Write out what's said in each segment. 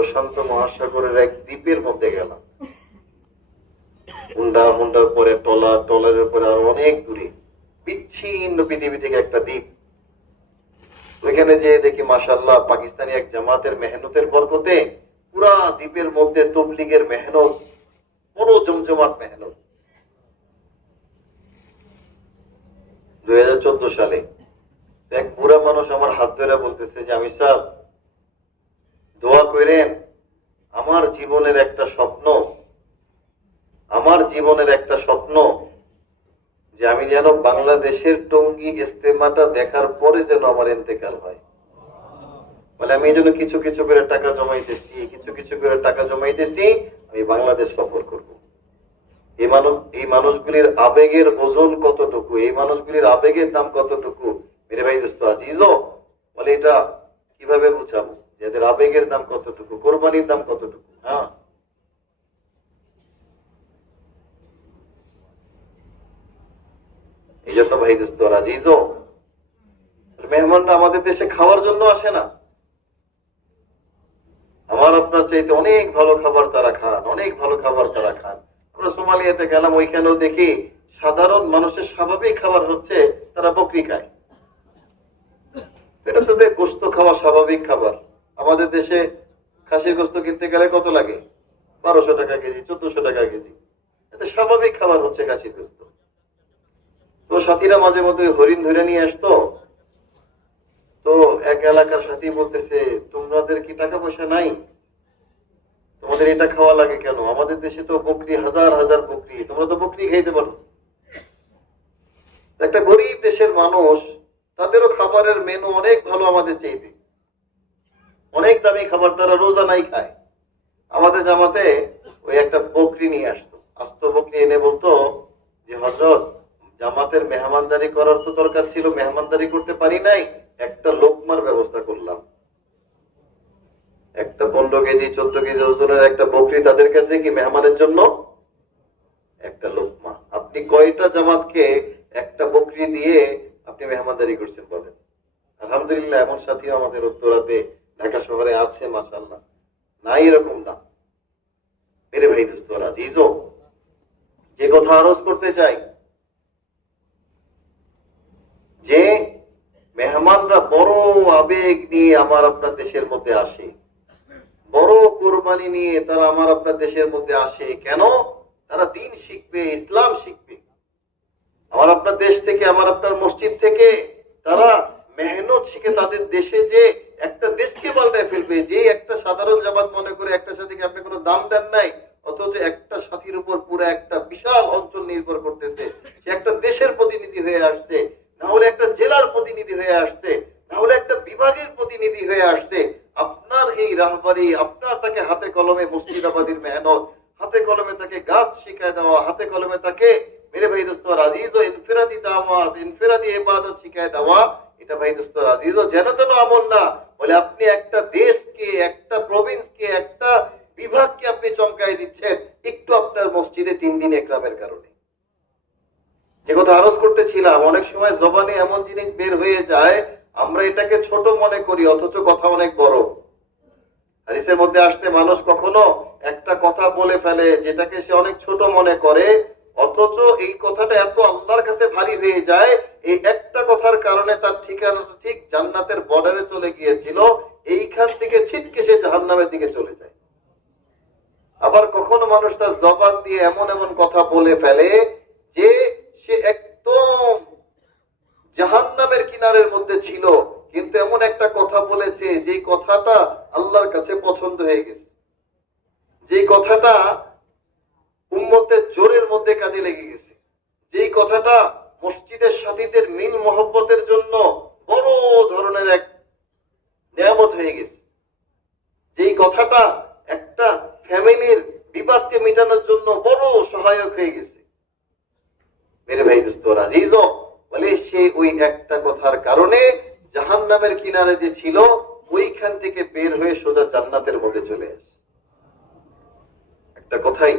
প্রশান্ত মহাসাগরের এক দ্বীপের মধ্যে গেলাম। হুন্ডা, হুন্ডার পরে টলার টলারের পরে আর অনেক দূরে, বিচ্ছিন্ন পৃথিবী থেকে একটা দ্বীপ। ওইখানে যে দেখি মাসাল্লাহ পাকিস্তানি এক জামাতের মেহনতের বরকতে পুরা দ্বীপের মধ্যে তবলিগের মেহনত, বড় জমজমাট মেহনত। দু হাজার চোদ্দ সালে এক বুড়া মানুষ আমার হাত ধরে বলতেছে যে, আমি স্যার করেন, আমার জীবনের একটা স্বপ্ন, আমার জীবনের একটা স্বপ্ন যে আমি যেন বাংলাদেশের টঙ্গী ইস্তেমাটা দেখার পরে যেন আমার ইন্তেকাল হয়। মানে আমি এই জন্য কিছু কিছু করে টাকা জমাইতেছি, কিছু কিছু করে টাকা জমাইতেছি, আমি বাংলাদেশ সফর করব। এই মানুষ, এই মানুষগুলির আবেগের ওজন কতটুকু, এই মানুষগুলির আবেগের দাম কতটুকু? মেরে ভাই দোস্ত, আজিজও? বলে, এটা কীভাবে বুঝাবো? এদের আবেগের দাম কতটুকু, কোরবানির দাম কতটুকু? হ্যাঁ। এই জন্য ভাই দোস্ত আজিজও। মেহমানরা আমাদের দেশে খাওয়ার জন্য আসে না। আমার আপনার চাইতে অনেক ভালো খাবার তারা খান, অনেক ভালো খাবার তারা খান। আমরা সোমালিয়াতে গেলাম, ওইখানেও দেখি সাধারণ মানুষের স্বাভাবিক খাবার হচ্ছে তারা বকরি খায়। এটা তো গোস্ত খাওয়া স্বাভাবিক খাবার। আমাদের দেশে খাসির গোস্ত কিনতে গেলে কত লাগে? বারোশো টাকা কেজি, চোদ্দশো টাকা কেজি। এটা স্বাভাবিক খাবার হচ্ছে খাসির গোস্ত। তো সাথীরা মাঝে মধ্যে হরিণ ধরে নিয়ে আসতো। তো এক এলাকার সাথী বলতেছে, তোমাদের কি টাকা পয়সা নাই? তোমাদের এটা খাওয়া লাগে কেন? আমাদের দেশে তো বকরি, হাজার হাজার বকরি। তোমরা তো বকরি খাইতে পারো। একটা গরিব দেশের মানুষ, তাদেরও খাবারের মেনু অনেক ভালো আমাদের চাইতে। অনেক দামি খাবার তারা রোজা নাই খায়। আমাদের জামাতে ওই একটা বকরি নিয়ে আসতো। আস্ত বকরি এনে বলতো যে হজরত জামাতের মেহমানদারি করার তো দরকার ছিল, মেহমানদারি করতে পারি নাই, একটা লোকমার ব্যবস্থা করলাম। একটা পনেরো কেজি, চোদ্দ কেজি ওজনের একটা বকরি তাদের কাছে কি মেহমানের জন্য? একটা লোকমা। আপনি কয়টা জামাতকে একটা বকরি দিয়ে আপনি মেহমানদারি করছেন বলেন? আলহামদুলিল্লাহ, এমন সাথীও আমাদের উত্তরাতে ঢাকা শহরে আছে মাসাল্লাহ নাই এরকম না। মেরে ভাই দোস্ত আজিজও যে কথা আরজ করতে চাই, যে মেহমানরা বড় আবেগ নিয়ে আমার আপনার দেশের মধ্যে আসে, বড় কোরবানি নিয়ে তারা আমার আপনার দেশের মধ্যে আসে, কেন? তারা দিন শিখবে, ইসলাম শিখবে। আমার আপনার দেশ থেকে, আমার আপনার মসজিদ থেকে তারা মেহনত শিখে তাদের দেশে যে একটা দেশকে পাল্টায় ফেলবে, যে একটা সাধারণ জামাত মনে করে একটা সাথীকে আপনি কোনো দাম দেন নাই, অথচ একটা সাথীর উপর পুরো একটা বিশাল অঞ্চল নির্ভর করতেছে। সে একটা দেশের প্রতিনিধি হয়ে আসছে, না হলে একটা জেলার প্রতিনিধি হয়ে আসছে, না হলে একটা বিভাগের প্রতিনিধি হয়ে আসছে। আপনার এই রাহবারি, আপনার তাকে হাতে কলমে মুস্তিদাবাদীর মেহনত, হাতে কলমে তাকে গাছ শিখায় দেওয়া, হাতে কলমে তাকে মেরে ভাই দোস্ত আজিজ ও ইনফিরাদি দাওয়াত, ইনফিরাদি ইবাদত শিখায় দেওয়া, এটা ভাই দোস্ত আজিজ ও যেন তেন আমল না বলে আপনি একটা দেশকে, একটা প্রভিন্সকে একটা বিভাগকে আপনি চমকাই দিচ্ছেন একটু আপনার মসজিদে তিন দিন একরামের কারণে। যে কথা আরজ করতেছিলাম, অনেক সময় জবানে এমন জিনিস বের হয়ে যায়, আমরা এটাকে ছোট মনে করি, অথচ কথা অনেক বড়। হাদিসের মধ্যে আসতে মানুষ কখনো একটা কথা বলে ফেলে, যেটাকে সে অনেক ছোট মনে করে অথচ এই কথাটা এত আল্লাহর কাছে ভারী হয়ে যায়, এই একটা কথার কারণে তার ঠিকানাটা ঠিক জান্নাতের বর্ডারে চলে গিয়েছিল, এইখান থেকে ছিটকে সে জাহান্নামের দিকে চলে যায়। আবার কখনো মানুষ তার জবান দিয়ে এমন এমন কথা বলে ফেলে যে সে একদম জাহান্নামের কিনারের মধ্যে ছিল, কিন্তু এমন একটা কথা বলেছে যে কথাটা আল্লাহর কাছে পছন্দ হয়ে গেছে। যে কথাটা উম্মতের জোরের মধ্যে কাজে লেগে গেছে। যেই কথাটা মসজিদের সাথীদের মিল মহব্বতের জন্য বড় ধরনের এক নিয়ামত হয়ে গেছে। যেই কথাটা একটা ফ্যামিলির বিবাদকে মেটানোর জন্য বড় সহায়ক হয়ে গেছে। মেরে ভাই দোস্ত আজিজ বলে, সে ওই একটা কথার কারণে জাহান নামের কিনারে যে ছিল, ওইখান থেকে বের হয়ে সোজা জান্নাতের মধ্যে চলে আসে। একটা কথাই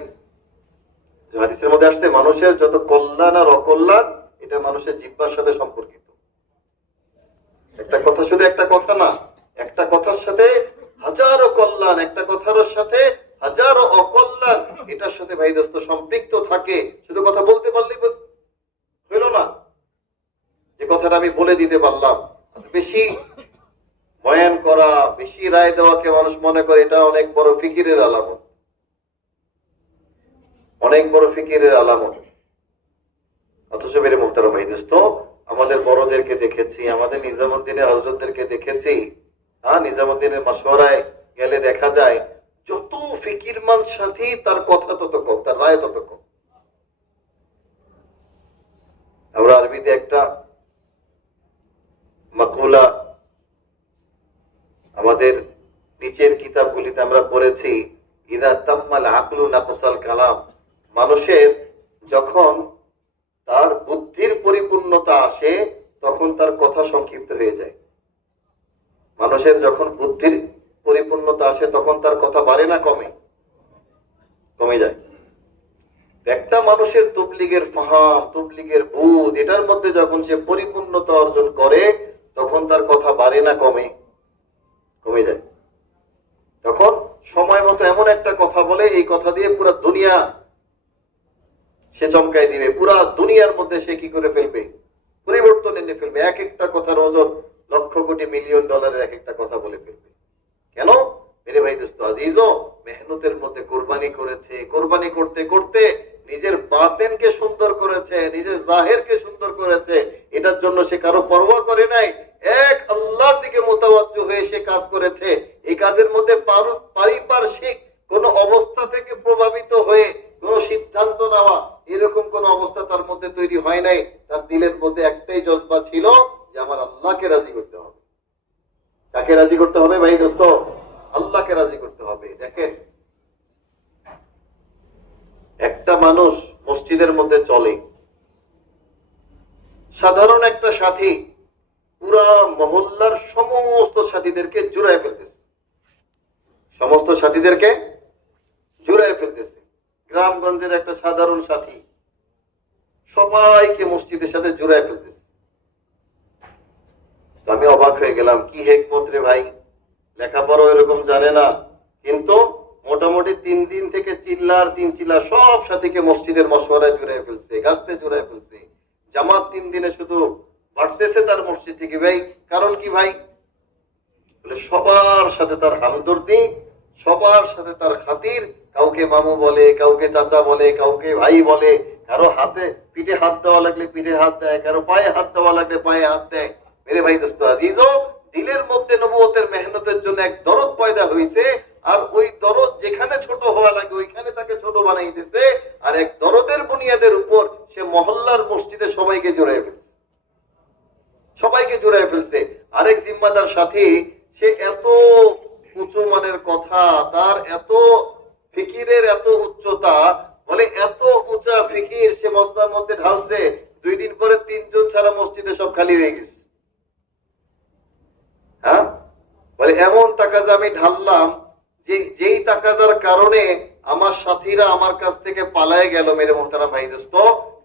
হাদিসের মধ্যে আসছে, মানুষের যত কল্যাণ আর অকল্যাণ, এটা মানুষের জিব্বার সাথে সম্পর্কিত। একটা কথা শুধু একটা কথা না, একটা কথার সাথে হাজারো কল্যাণ, একটা কথার সাথে হাজারো অকল্যাণ, এটার সাথে ভাই দোস্ত সম্পৃক্ত থাকে। শুধু কথা বলতে পারলেই ব- হইল না। যে কথাটা আমি বলে দিতে পারলাম বেশি বয়ান করা, বেশি রায় দেওয়াকে মানুষ মনে করে, এটা অনেক বড় ফিকিরের আলামত। অনেক বড় ফিকিরের আলামত। অথচ মেরে মুক্তার ভাইদোস্ত আমাদের বড়দেরকে দেখেছি, আমাদের নিজামুদ্দিনের হজরতদেরকে দেখেছি। হ্যাঁ নিজামুদ্দিনের মাসোয়ারায় গেলে দেখা যায়, যত ফিকিরমান সাথী, তার কথা তত কম, তার রায় তত কম। আমরা আরবিতে একটা মাকুলা আমাদের নিচের কিতাবগুলিতে আমরা পড়েছি, ইদা তাম্মাল আকলু নাকসাল কালাম। মানুষের যখন তার বুদ্ধির পরিপূর্ণতা আসে, তখন তার কথা সংক্ষিপ্ত হয়ে যায়। মানুষের যখন বুদ্ধির পরিপূর্ণতা আসে, তখন তার কথা বাড়ে না, কমে? কমে যায়। একটা মানুষের তবলিগের ফাহাম, তবলিগের বুঝ, এটার মধ্যে যখন সে পরিপূর্ণতা অর্জন করে, তখন তার কথা বাড়ে না, কমে? কমে যায়। তখন সময় মতো এমন একটা কথা বলে, এই কথা দিয়ে পুরো দুনিয়া সে চমকাই দিবে। পুরা দুনিয়ার মধ্যে সে কি করে ফেলবে? পরিবর্তন এনে ফেলবে। এক একটা কথার ওজন লক্ষ কোটি মিলিয়ন ডলারের এক একটা কথা বলে ফেলবে। কেন? মেরে ভাই দোস্ত, আজিজও মেহনতের মধ্যে কোরবানি করেছে। কোরবানি করতে করতে নিজের বাতেনকে সুন্দর করেছে, নিজের জাহেরকে সুন্দর করেছে। এটার জন্য সে কারও পরোয়া করে নাই। এক আল্লাহর দিকে মোতাবাজ্য হয়ে সে কাজ করেছে। এই কাজের মধ্যে পারিপার্শ্বিক কোন অবস্থা থেকে প্রভাবিত হয়ে কোন সিদ্ধান্ত নেওয়া এরকম কোন অবস্থা তার মধ্যে তৈরি হয় নাই। তার দিলের মধ্যে একটাই জজবা ছিল যে আমার আল্লাহকে রাজি করতে হবে। কাকে রাজি করতে হবে ভাই দোস্ত? আল্লাহকে রাজি করতে হবে। দেখেন, একটা মানুষ মসজিদের মধ্যে চলে। সাধারণ একটা সাথী পুরা মহল্লার সমস্ত সাথীদেরকে জুড়ায় ফেলতেছে। সমস্ত সাথীদেরকে জুড়ায় ফেলতেছে। গ্রামগঞ্জের একটা সাধারণ সাথী সবাইকে মসজিদের সাথে জুড়ায় ফেলতেছে। আমি অবাক হয়ে গেলাম, কি হেকমত রে ভাই? লেখাপড়া এরকম জানে না, কিন্তু মোটামুটি তিন দিন থেকে চিল্লার তিন চিল্লার সব সাথীকে মসজিদের মশওয়ারায় জুড়ে ফেলছে, গাছতে জুড়ে ফেলছে। জামাত তিন দিনে শুধু বাড়তেছে তার মসজিদ থেকে ভাই। কারণ কি ভাই? সবার সাথে তার হামদর্দি, সবার সাথে তার খাতির কাউকে মামু বলে, কাউকে চাচা বলে, কাউকে ভাই বলে, কারও হাতে পিঠে হাত দেওয়া লাগলে পিঠে হাত দেয়, কারও পায়ে হাত দেওয়া লাগলে পায়ে হাত দেয়। মেরে ভাই দোস্ত, আজিজও দিলের মধ্যে নবুয়তের মেহনতের জন্য এক দরদ পয়দা হয়েছে আর ওই দরদ যেখানে ছোট হওয়া লাগে, ওইখানে তাকে ছোট বানাই দিছে আর এক দরদের বুনিয়াদের উপর সে মহল্লার মসজিদে সবাইকে জড়াই ফেলছে। সবাইকে জুড়াই ফেলছে। আরেক জিম্মাদার সাথে, সে এত উঁচু মানের কথা, তার এত ফিকিরের এত উচ্চতা, বলে এত উঁচা ফিকির সে মসলার মধ্যে ঢালছে, দুই দিন পরে তিনজন ছাড়া মসজিদে সব খালি হয়ে গেছে। হ্যাঁ? বলে এমন টাকাজা আমি ঢাললাম যে, যেই টাকাজার কারণে আমার সাথীরা আমার কাছ থেকে পালায় গেল মেরে মোহতারা ভাই দোস্ত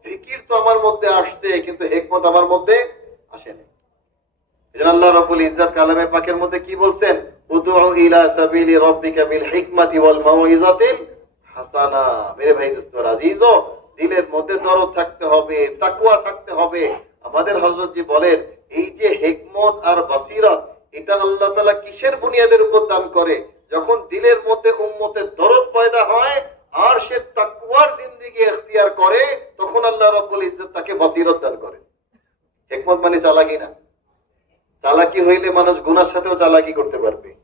ফিকির তো আমার মধ্যে আসছে, কিন্তু হেকমত আমার মধ্যে আসেনি। আল্লাহ রাব্বুল ইজ্জাত কালামে পাকের মধ্যে কি বলছেন? আমাদের বলেন, এই যে আর এটা আল্লাহ কিসের বুনিয়াদের উপর দান করে? যখন দিলের মধ্যে উম্মতের দরদ পয়দা হয় আর সে তাকওয়ার জিন্দেগি এখতিয়ার করে, তখন আল্লাহ রাব্বুল ইজ্জত তাকে বাসিরত দান করে হিকমত মানে চালাকি না? চালাকি হইলে মানুষ গুনার সাথেও চালাকি করতে পারবে।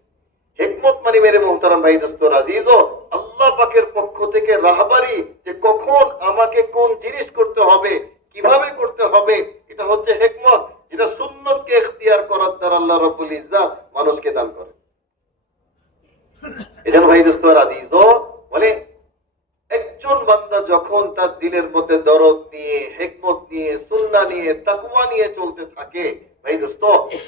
হেকমত মানে মেরে মোহতারাম ভাই দোস্ত রাজিজ আল্লাহ পাকের পক্ষ থেকে রাহবারি যে কখন আমাকে কোন জিনিস করতে হবে কীভাবে করতে হবে এটা হচ্ছে হেকমত যেটা সুন্নতকে এখতিয়ার করার দ্বারা আল্লাহ রব্বুল ইজ্জাত মানুষকে দান করে। এজন্য ভাই দোস্ত রাজিজ বলে একজন বান্দা যখন তার দিলের মধ্যে দরদ নিয়ে হেকমত নিয়ে সুন্না নিয়ে তাকুয়া নিয়ে চলতে থাকে ভাই দোস্ত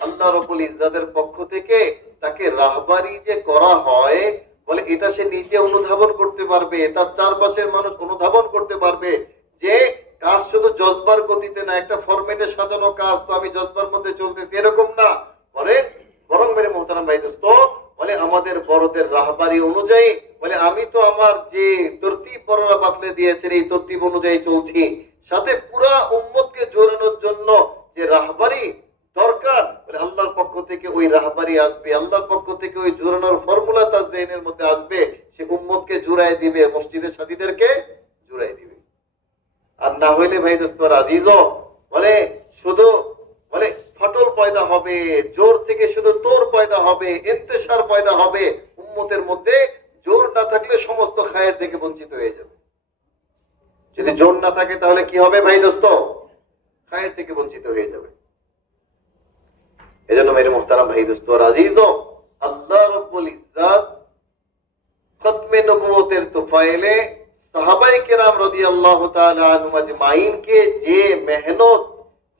আল্লাহ রবুল ইজাদের পক্ষ থেকে তাকে রাহবারি যে করা হয়, বলে এটা সে নিজে অনুধাবন করতে পারবে, তার চারপাশের মানুষ অনুধাবন করতে পারবে যে কাজ শুধু জজবার গতিতে না, একটা ফরম্যাটে সাজানো কাজ তো আমি জজবার মধ্যে চলতেছি, এরকম না। পরে বরং মেরে মোহতারাম ভাই দোস্ত, বলে আমাদের বড়দের রাহবারি অনুযায়ী, বলে আমি তো আমার যে তরতিব বড়রা বাতলে দিয়েছেন, এই তরতিব অনুযায়ী চলছি। সাথে পুরা উম্মতকে জোরানোর জন্য যে রাহবারি দরকার? আল্লাহর পক্ষ থেকে ওই রাহবারি আসবে, আল্লাহর পক্ষ থেকে ওই জোরানোর ফর্মুলা তার জেনের মধ্যে আসবে। সে উম্মতকে জুড়াই দিবে, মসজিদের সাথীদেরকে জুড়াই দিবে। আর না হইলে ভাই দোস্ত আজিজ বলে শুধু, বলে ফটল পয়দা হবে, জোর থেকে শুধু তোর পয়দা হবে, ইন্তেসার পয়দা হবে, উম্মতের মধ্যে জোর না থাকলে সমস্ত খায়ের থেকে বঞ্চিত হয়ে যাবে। যদি জোর না থাকে তাহলে কি হবে ভাই দোস্ত? খায়ের থেকে বঞ্চিত হয়ে যাবে। এজন্য মেরে মোহতারাম ভাই দোস্ত আজিজ আল্লাহ রব্বুল ইজ্জাত খতমে নবুয়তের তোফাইলে সাহাবাই কেরাম রদি আল্লাহ মাইনকে যে মেহনত,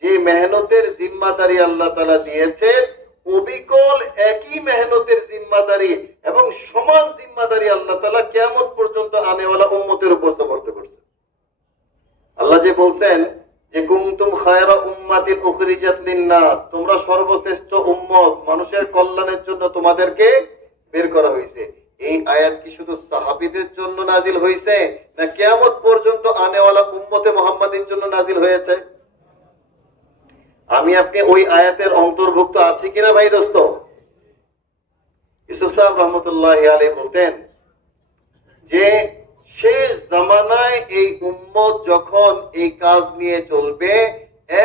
যে মেহনতের জিম্মাদারি আল্লাহ তালা দিয়েছেন অবিকল একই মেহনতের জিম্মাদারি এবং সমান জিম্মাদারি আল্লাহ তালা কেমন পর্যন্ত আনেওয়ালা উম্মতের উপর সমর্থ করছে। আল্লাহ যে বলছেন তোমরা সর্বশ্রেষ্ঠ উম্মত, মানুষের কল্যাণের জন্য তোমাদেরকে বের করা হয়েছে। এই আয়াত কি শুধু সাহাবীদের জন্য নাজিল হয়েছে, না পর্যন্ত আনেওয়ালা উম্মতে মোহাম্মদের জন্য নাজিল হয়েছে? আমি, আপনি ওই আয়াতের অন্তর্ভুক্ত আছি কিনা ভাই দোস্ত? ইসুফ সাহেব রহমতুল্লাহ আলী বলতেন যে শেষ জামানায় এই উম্মত যখন এই কাজ নিয়ে চলবে,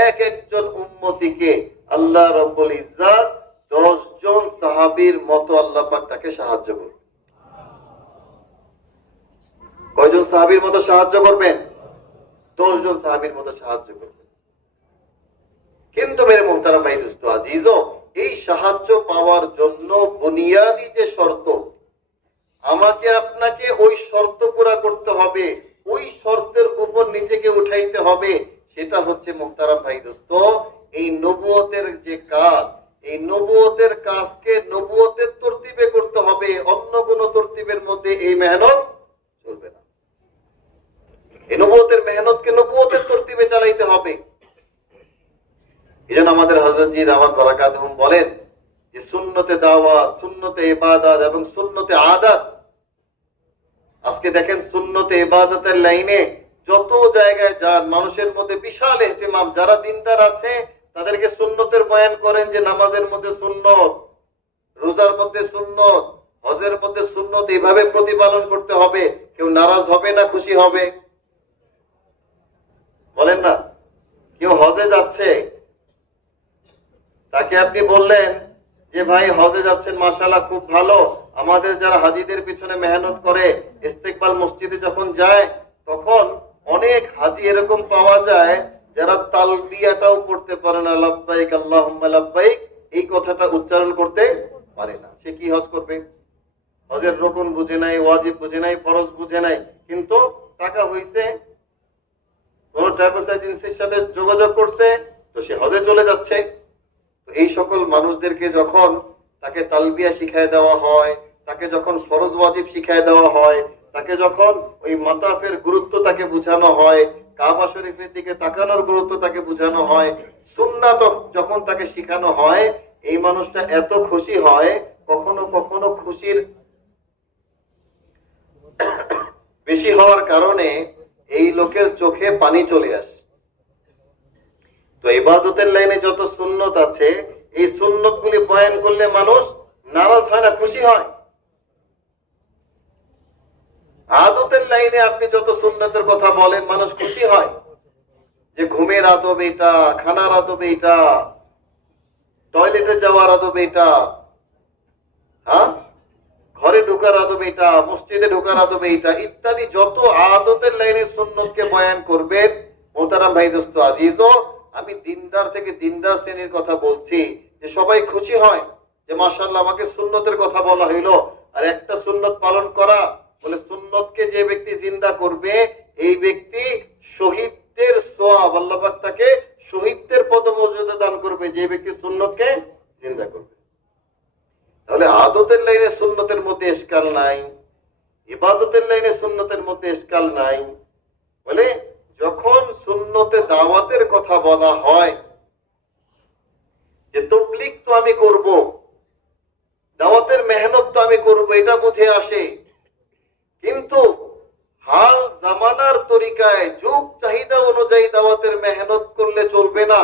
এক একজন উম্মতিকে আল্লাহ রব্বুল ইজ্জাত দশ জন সাহাবীর মতো আল্লাহ পাক তাকে সাহায্য করবে। কয়জন সাহাবীর মতো সাহায্য করবেন? দশ জন সাহাবীর মতো সাহায্য করবেন। কিন্তু মেরে মোহতারাম ভাই দোস্ত আজিজ এই সাহায্য পাওয়ার জন্য বুনিয়াদি যে শর্ত, আমাকে আপনাকে ওই শর্ত পুরা করতে হবে, ওই শর্তের উপর নিজেকে উঠাইতে হবে, সেটা হচ্ছে মুক্তারাম ভাই দোস্ত, এই নবুয়তের যে কাজ, এই নবুয়তের কাজকে নবুয়তের তরতিবে করতে হবে, অন্য কোন তরতিবের মধ্যে এই মেহনত চলবে না। এই নবুয়তের মেহনতকে নবুয়তের তরতিবে চালাইতে হবে। এই জন্য আমাদের হজরত জি দামাত বারাকাত বলেন যে, সুন্নতে দাওয়াত, সুন্নতে ইবাদত এবং সুন্নতে আদাত আজকে দেখেন সুন্নতে ইবাদতের লাইনে যত জায়গায় যান, মানুষের মধ্যে বিশাল এহতেমাম। যারা দিনদার আছে, তাদেরকে সুন্নতের বয়ান করেন যে নামাজের মধ্যে সুন্নত, রোজার মধ্যে সুন্নত, হজের মধ্যে সুন্নত এইভাবে প্রতিপালন করতে হবে। কেউ নারাজ হবে না খুশি হবে। বলেন না, কেউ হজে যাচ্ছে। তাকে আপনি বললেন যে, ভাই, হজে যাচ্ছেন মাসালা খুব ভালো। আমাদের যারা হাজিদের পিছনে মেহনত করে ইস্তেকবাল মসজিদে যখন যায়, তখন অনেক হাজি এরকম পাওয়া যায় যারা তালবিয়াটাও পড়তে পারে না, লাব্বাইক আল্লাহ লাব্বাইক, এই কথাটা উচ্চারণ করতে পারে না। সে কি হজ করবে? হজের রকম বুঝে নাই, ওয়াজিব বুঝে নাই, ফরজ বুঝে নাই, কিন্তু টাকা হইছে, কোন ট্রাভেলস এজেন্সির সাথে যোগাযোগ করছে, তো সে হজে চলে যাচ্ছে। এই সকল মানুষদেরকে যখন তাকে তালবিয়া শিখায় দেওয়া হয় তাকে যখন ফরজ ওয়াজিব শিখায় দেওয়া হয়, তাকে যখন ওই মাতাফের গুরুত্ব তাকে বুঝানো হয়, কাবা শরীফের দিকে তাকানোর গুরুত্ব তাকে বুঝানো হয়, সুন্নাত যখন তাকে শিখানো হয়, এই মানুষটা এত খুশি হয়, কখনো কখনো খুশির বেশি হওয়ার কারণে এই লোকের চোখে পানি চলে আসে। তো ইবাদতের লাইনে যত সুন্নত আছে, এই সুন্নত গুলি বয়ান করলে মানুষ নারাজ হয় না, খুশি হয়। আদতের লাইনে আপনি যত সুন্নতের কথা বলেন, মানুষ খুশি হয়। যে ঘুমের আদব এটা, খানার আদব এটা, টয়লেটে যাওয়ার আদব এটা হ্যাঁ? ঘরে ঢোকার আদব এটা, মসজিদে ঢোকার আদব এটা, ইত্যাদি যত আদতের লাইনে সুন্নতকে বয়ান করবেন মোতারাম ভাই দোস্ত আজিজ আমি দিনদার থেকে দিনদার শ্রেণির কথা বলছি, যে সবাই খুশি হয় যে মাসাল্লাহ আমাকে সুন্নতের কথা বলা হইল, আর একটা সুন্নত পালন করা বলে সুন্নতকে যে ব্যক্তি জিন্দা করবে, এই ব্যক্তি শহীদদের সোয়াব আল্লাহ তাকে শহীদদের পদমর্যাদা দান করবে, যে ব্যক্তি সুন্নতকে জিন্দা করবে। তাহলে আদতের লাইনে সুন্নতের মধ্যে এসকাল নাই, ইবাদতের লাইনে সুন্নতের মধ্যে এসকাল নাই, বলে যখন সুন্নতে দাওয়াতের কথা বলা হয়, যে তবলিক তো আমি করব, দাওয়াতের মেহনত তো আমি করব, এটা বুঝে আসে। কিন্তু হাল জামানার তরিকায়, যুগ চাহিদা অনুযায়ী দাওয়াতের মেহনত করলে চলবে না।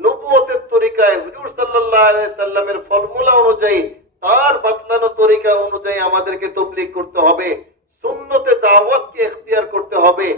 নবুয়তের তরিকায়, হুজুর সাল্লাল্লাহু সাল্লামের ফর্মুলা অনুযায়ী, তার বাতলানো তরিকা অনুযায়ী আমাদেরকে তবলিগ করতে হবে। সুন্নতে দাওয়াতকে এখতিয়ার করতে হবে।